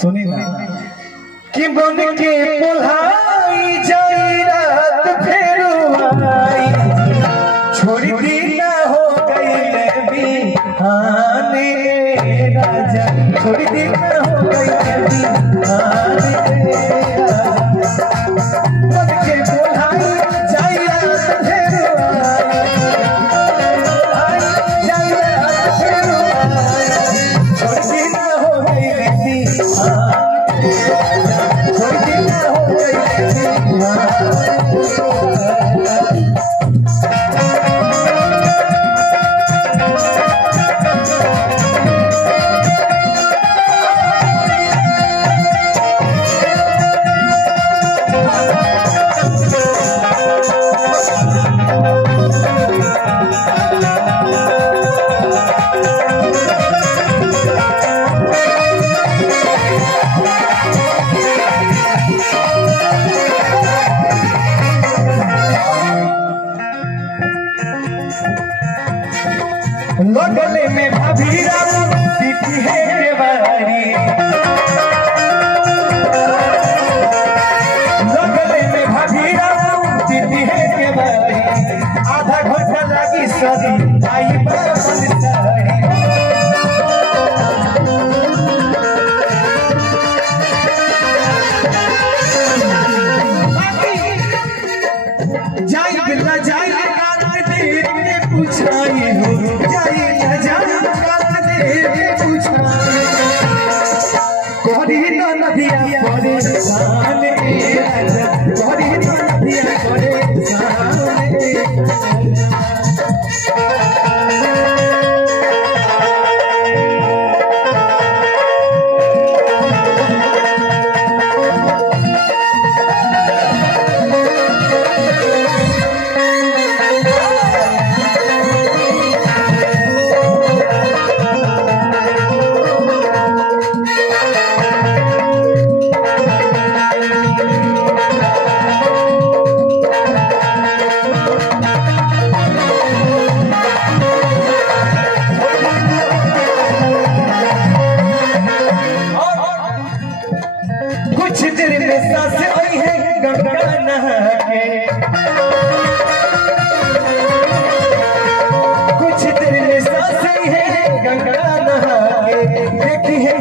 सुनी ना कि बन के पुल्हाई जाई रात फेरू आई छोड़ी दी ना हो गई बिहाने राजा छोड़ी दी ना हो गई बिहाने बन के पुल्हाई जाई रात फेरू आई जाई रात फेरू आई छोड़ी दी ना हो गई बिहाने छोड़ी दी ना हो गई बिहाने गले में भाभी राम दीदी है केवारी गले में भाभी राम दीदी है केवारी आधा घंटा लगी सदी आई बरसन सारी जाई बिल्ला जाई काट देर में पूछाई हो नदिया परेशान नदिया कुछ देर में सांस आई है गंगा नहा के कुछ देर में सांस आई है गंगा नहा के देखी है